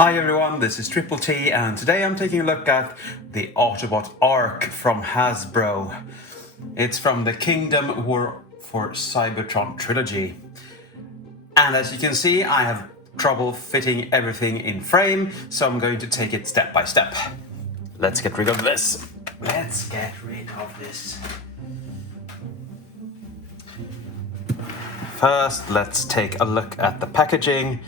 Hi everyone, this is Triple T, and today I'm taking a look at the Autobot Ark from Hasbro. It's from the Kingdom War for Cybertron trilogy. And as you can see, I have trouble fitting everything in frame, so I'm going to take it step by step. Let's get rid of this. First, let's take a look at the packaging.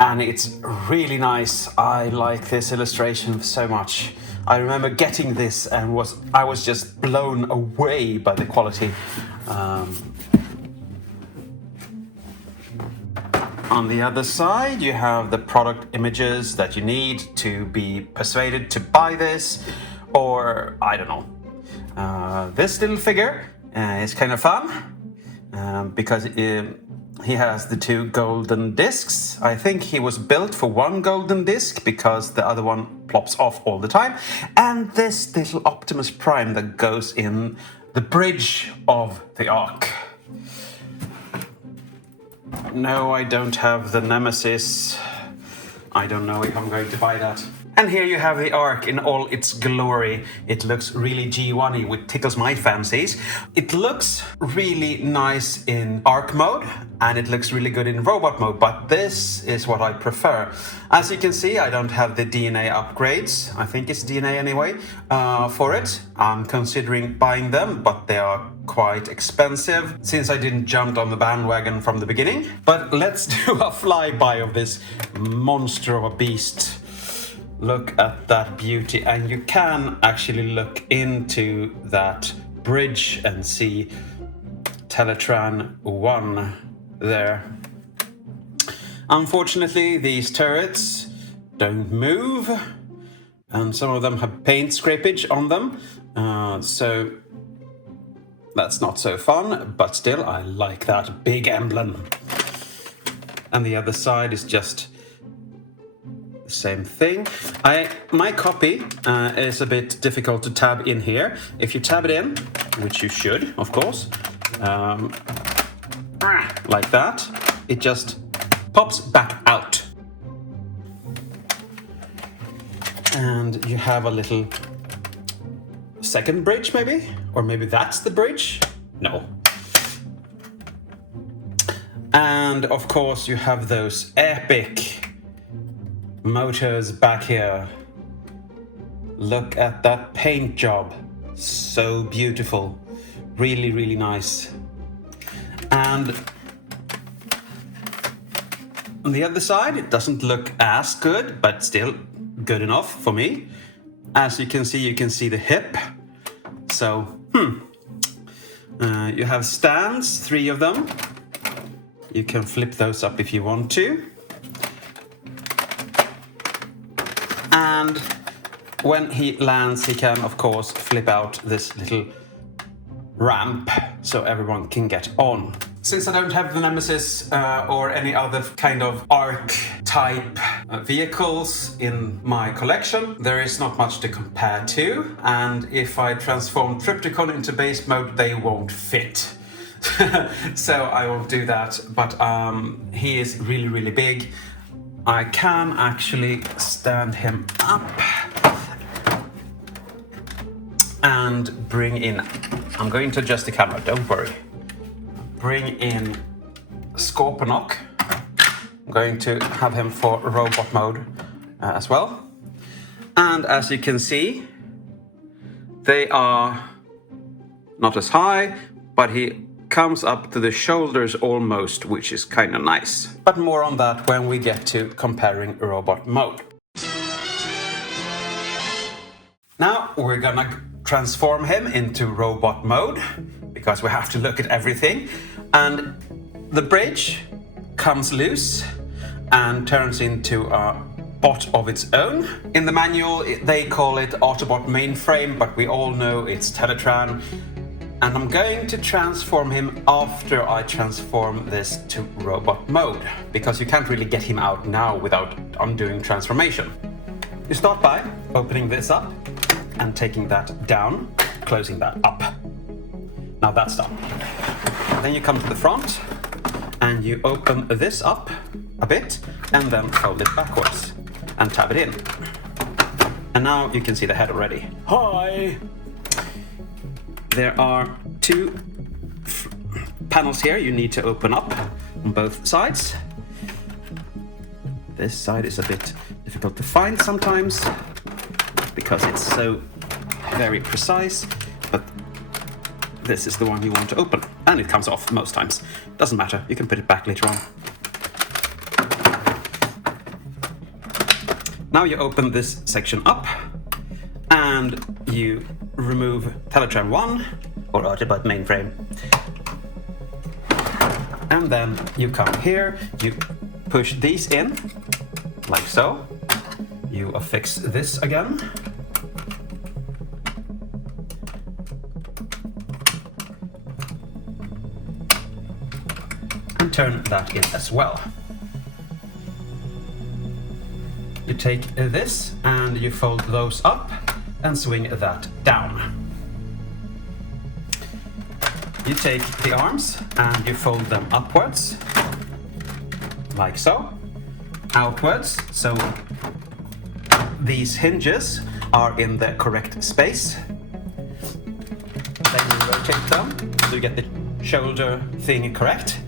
And it's really nice. I like this illustration so much. I remember getting this and I was just blown away by the quality. On the other side, you have the product images that you need to be persuaded to buy this, or I don't know. This little figure is kind of fun because he has the two golden discs. I think he was built for one golden disc because the other one plops off all the time. And this little Optimus Prime that goes in the bridge of the Ark. No, I don't have the Nemesis. I don't know if I'm going to buy that. And here you have the Ark in all its glory. It looks really G1-y, which tickles my fancies. It looks really nice in Ark mode, and it looks really good in robot mode, but this is what I prefer. As you can see, I don't have the DNA upgrades. I think it's DNA anyway, for it. I'm considering buying them, but they are quite expensive since I didn't jump on the bandwagon from the beginning. But let's do a flyby of this monster of a beast. Look at that beauty, and you can actually look into that bridge and see Teletran 1 there. Unfortunately, these turrets don't move, and some of them have paint scrapage on them, so that's not so fun, but still, I like that big emblem. And the other side is just same thing. My copy is a bit difficult to tab in here. If you tab it in, which you should, of course, like that, it just pops back out. And you have a little second bridge, maybe? Or maybe that's the bridge? No. And of course, you have those epic motors back here. Look at that paint job. So beautiful. Really, really nice. And on the other side, it doesn't look as good, but still good enough for me. As you can see the hip. So, you have stands, 3 of them. You can flip those up if you want to. And when he lands, he can, of course, flip out this little ramp so everyone can get on. Since I don't have the Nemesis or any other kind of Ark-type vehicles in my collection, there is not much to compare to. And if I transform Trypticon into base mode, they won't fit. So I won't do that. But he is really, really big. I can actually stand him up and bring in, I'm going to adjust the camera, don't worry. Bring in Scorponok. I'm going to have him for robot mode as well. And as you can see, they are not as high, but he comes up to the shoulders almost, which is kind of nice. But more on that when we get to comparing robot mode. Now we're gonna transform him into robot mode because we have to look at everything. And the bridge comes loose and turns into a bot of its own. In the manual, they call it Autobot mainframe, but we all know it's Teletran. And I'm going to transform him after I transform this to robot mode, because you can't really get him out now without undoing transformation. You start by opening this up and taking that down, closing that up. Now that's done. Then you come to the front and you open this up a bit and then fold it backwards. and tab it in. And now you can see the head already. Hi! There are two panels here you need to open up on both sides. This side is a bit difficult to find sometimes because it's so very precise, but this is the one you want to open, and it comes off most times. Doesn't matter, you can put it back later on. Now you open this section up and you remove Teletran 1 or Autobot mainframe. And then you come here, you push these in, like so. You affix this again. And turn that in as well. You take this and you fold those up and swing that down. You take the arms and you fold them upwards, like so, outwards, so these hinges are in the correct space. Then you rotate them so you get the shoulder thing correct,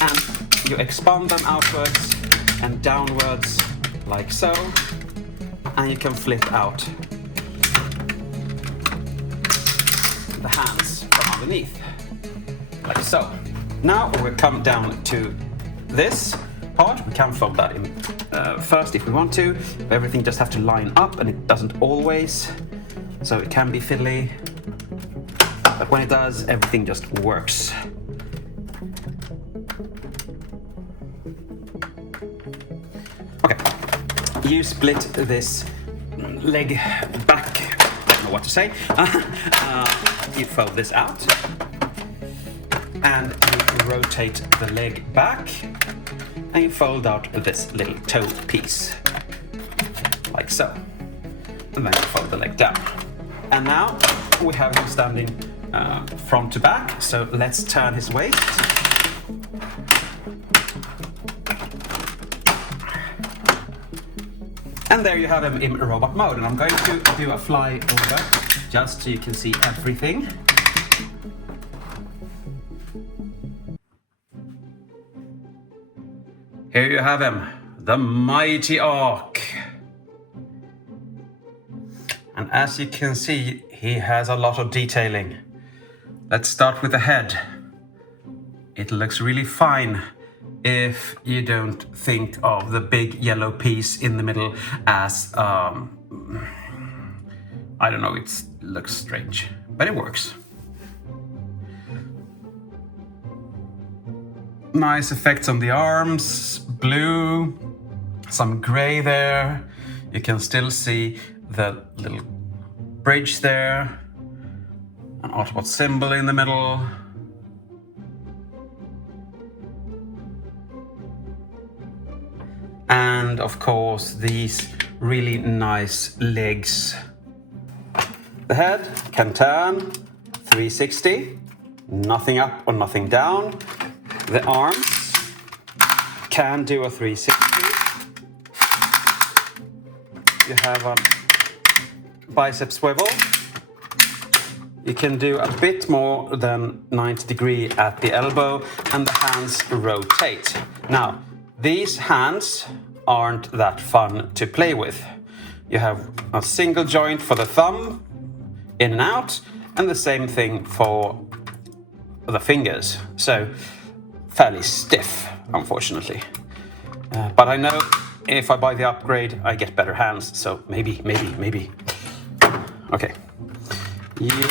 and you expand them outwards and downwards, like so, and you can flip out the hands from underneath, like so. Now we come down to this part. We can fold that in first if we want to. Everything just have to line up, and it doesn't always, so it can be fiddly. But when it does, everything just works. Okay, you split this leg back, I don't know what to say. You fold this out and you rotate the leg back and you fold out this little toe piece, like so. And then you fold the leg down. And now we have him standing front to back, so let's turn his waist. And there you have him in robot mode, and I'm going to do a fly over just so you can see everything. Here you have him, the mighty Ark. And as you can see, he has a lot of detailing. Let's start with the head. It looks really fine if you don't think of the big yellow piece in the middle as, I don't know, it looks strange, but it works. Nice effects on the arms, blue, some gray there. You can still see the little bridge there, an Autobot symbol in the middle. And of course, these really nice legs. The head can turn 360, nothing up or nothing down. The arms can do a 360. You have a bicep swivel. You can do a bit more than 90 degree at the elbow, and the hands rotate. Now, these hands aren't that fun to play with. You have a single joint for the thumb, in and out, and the same thing for the fingers. So, fairly stiff, unfortunately. But I know if I buy the upgrade, I get better hands, so maybe. Okay. You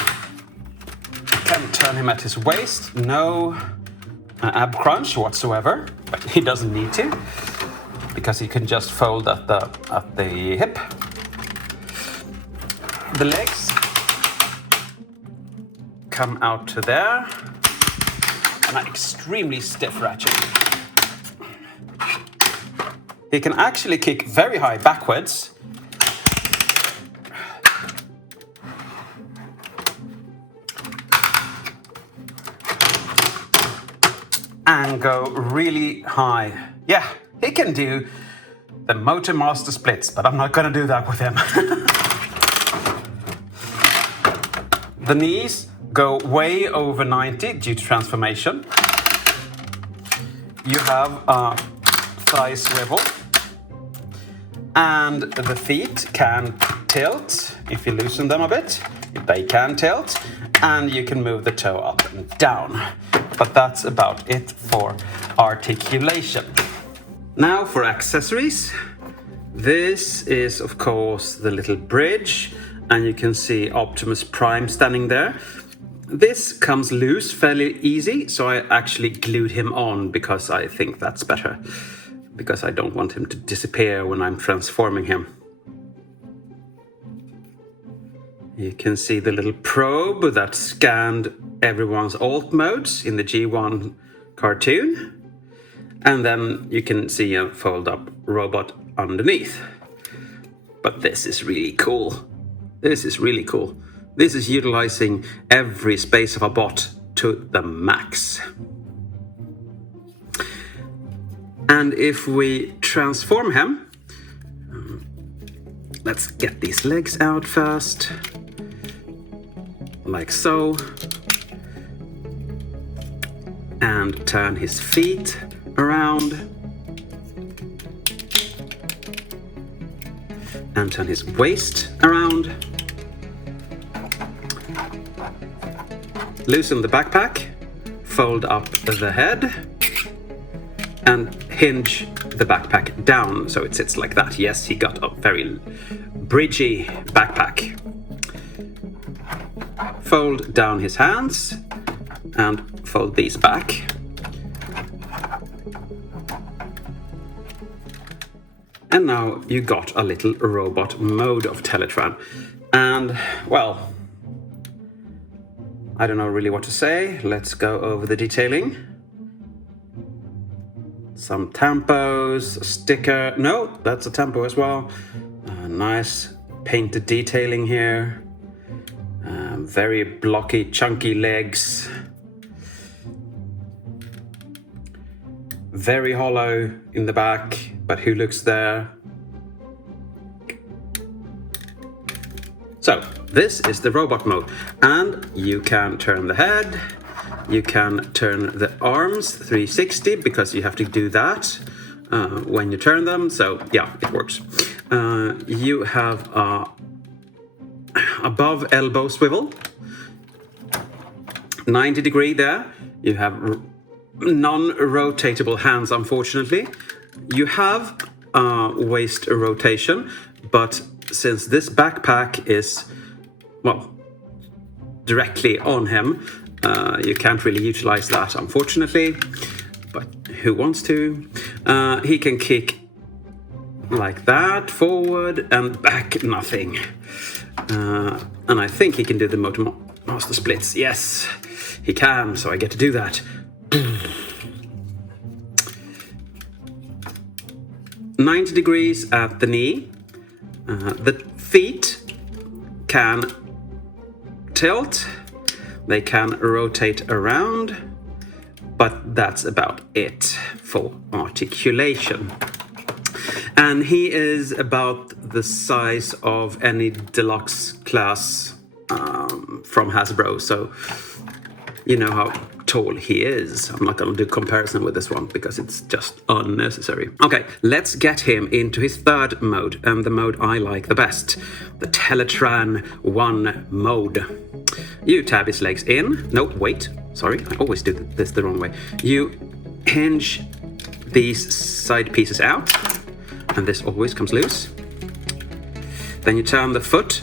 can turn him at his waist, no ab crunch whatsoever, but he doesn't need to, because he can just fold at the hip. The legs come out to there, and an extremely stiff ratchet. He can actually kick very high backwards. And go really high. Yeah, he can do The motor master splits, but I'm not gonna do that with him. The knees go way over 90 due to transformation. You have a thigh swivel. And the feet can tilt if you loosen them a bit. They can tilt. And you can move the toe up and down. But that's about it for articulation. Now for accessories. This is, of course, the little bridge. And you can see Optimus Prime standing there. This comes loose fairly easy, so I actually glued him on because I think that's better. Because I don't want him to disappear when I'm transforming him. You can see the little probe that scanned everyone's alt modes in the G1 cartoon. And then you can see a fold-up robot underneath. But this is really cool. This is really cool. This is utilizing every space of a bot to the max. And if we transform him, let's get these legs out first, like so, and turn his feet around, and turn his waist around. Loosen the backpack, fold up the head, and hinge the backpack down so it sits like that. Yes, he got a very bridgy backpack. Fold down his hands and fold these back. And now you got a little robot mode of Teletran. And, well, I don't know really what to say. Let's go over the detailing. Some tampos, a sticker. No, that's a tampo as well. Nice painted detailing here. Very blocky, chunky legs. Very hollow in the back, but who looks there? So, this is the robot mode. And you can turn the head. You can turn the arms 360 because you have to do that when you turn them. So yeah, it works. You have a above elbow swivel, 90-degree there. You have non-rotatable hands, unfortunately. You have waist rotation, but since this backpack is, well, directly on him, you can't really utilize that, unfortunately, but who wants to? He can kick like that, forward and back, nothing. And I think he can do the motor master splits. Yes, he can, so I get to do that. 90 degrees at the knee. The feet can tilt. They can rotate around, but that's about it for articulation. And he is about the size of any deluxe class from Hasbro, so you know how tall he is. I'm not going to do comparison with this one because it's just unnecessary. Okay, let's get him into his third mode, and the mode I like the best, the Teletran 1 mode. You tab his legs in. No, wait. Sorry, I always do this the wrong way. You hinge these side pieces out, and this always comes loose. Then you turn the foot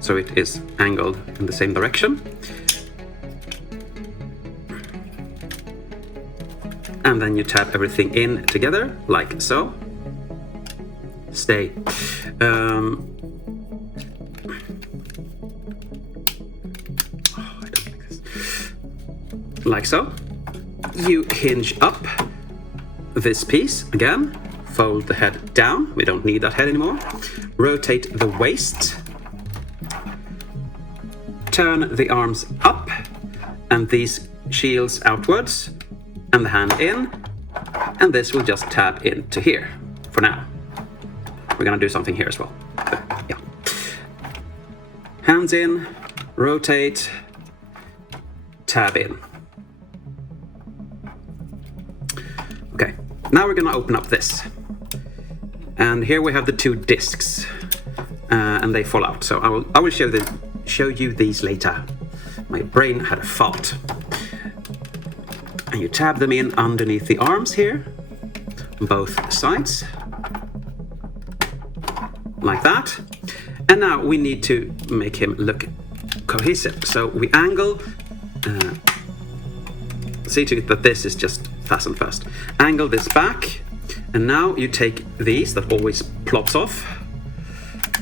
so it is angled in the same direction. And then you tap everything in together, like so. Stay. Like so. You hinge up this piece again, fold the head down, we don't need that head anymore, rotate the waist, turn the arms up and these shields outwards and the hand in, and this will just tab into here for now. we're gonna do something here as well. Yeah. Hands in, rotate, tab in. Okay, now we're gonna open up this. And here we have the two discs, and they fall out. So I will show you these later. My brain had a fart. And you tab them in underneath the arms here, on both sides, like that. And now we need to make him look cohesive. So we angle, see to it that this is just fastened first. Angle this back, and now you take these that always plops off,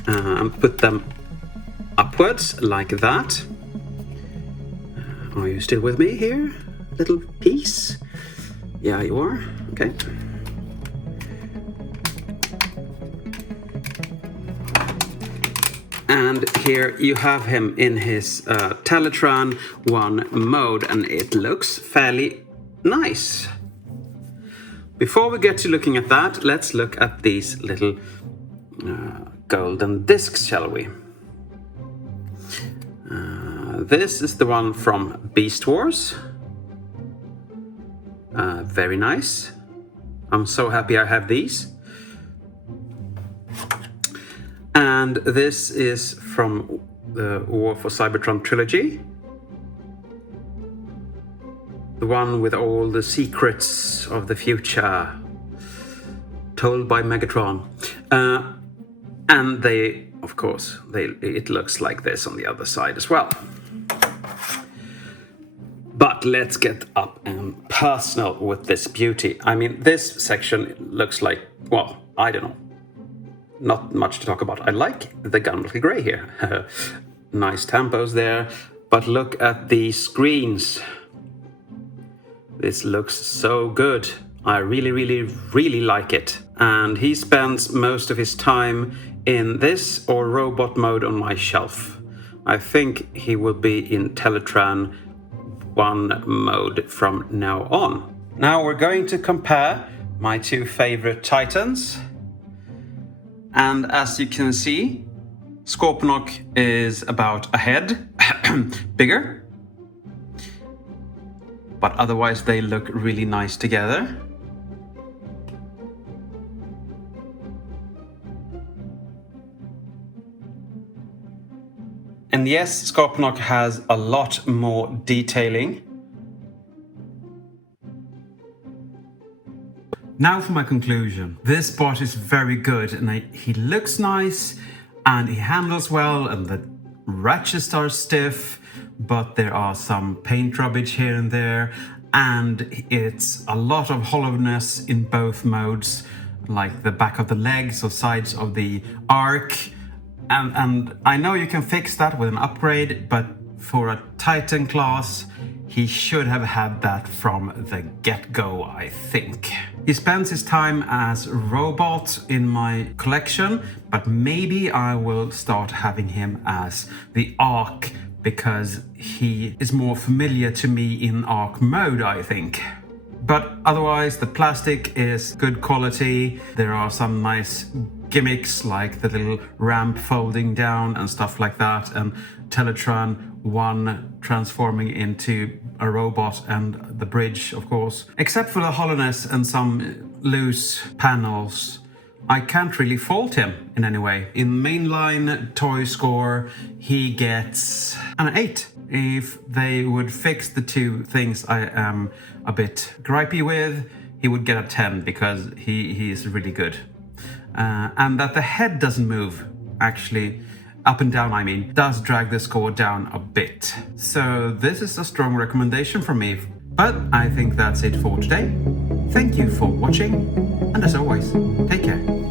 and put them upwards like that. Are you still with me here? Little piece? Yeah, you are. Okay. And here you have him in his Teletran 1 mode, and it looks fairly nice. Before we get to looking at that, let's look at these little golden discs, shall we? This is the one from Beast Wars. Very nice. I'm so happy I have these. And this is from the War for Cybertron trilogy. The one with all the secrets of the future told by Megatron. And they, of course, it looks like this on the other side as well. But let's get up and personal with this beauty. I mean, this section looks like, well, I don't know. Not much to talk about. I like the gunmetal gray here. Nice tempos there. But look at these screens. This looks so good. I really, really, really like it. And he spends most of his time in this or robot mode on my shelf. I think he will be in Teletran 1 mode from now on. Now we're going to compare my two favorite Titans. And as you can see, Scorponok is about a head bigger. But otherwise they look really nice together. And yes, Scorponok has a lot more detailing. Now for my conclusion. This bot is very good, and he looks nice, and he handles well, and the ratchets are stiff, but there are some paint rubbage here and there, and it's a lot of hollowness in both modes, like the back of the legs or sides of the arc. And I know you can fix that with an upgrade, but for a Titan class, he should have had that from the get-go, I think. He spends his time as robot in my collection, but maybe I will start having him as the Arc, because he is more familiar to me in Arc mode, I think. But otherwise, the plastic is good quality. There are some nice gimmicks like the little ramp folding down and stuff like that, and Teletran 1 transforming into a robot, and the bridge, of course. Except for the hollowness and some loose panels, I can't really fault him in any way. In mainline toy score, he gets an 8. If they would fix the two things I am a bit gripey with, he would get a 10, because he is really good. And that the head doesn't move, actually, up and down I mean, does drag the score down a bit. So this is a strong recommendation from me. But I think that's it for today. Thank you for watching, and as always, take care.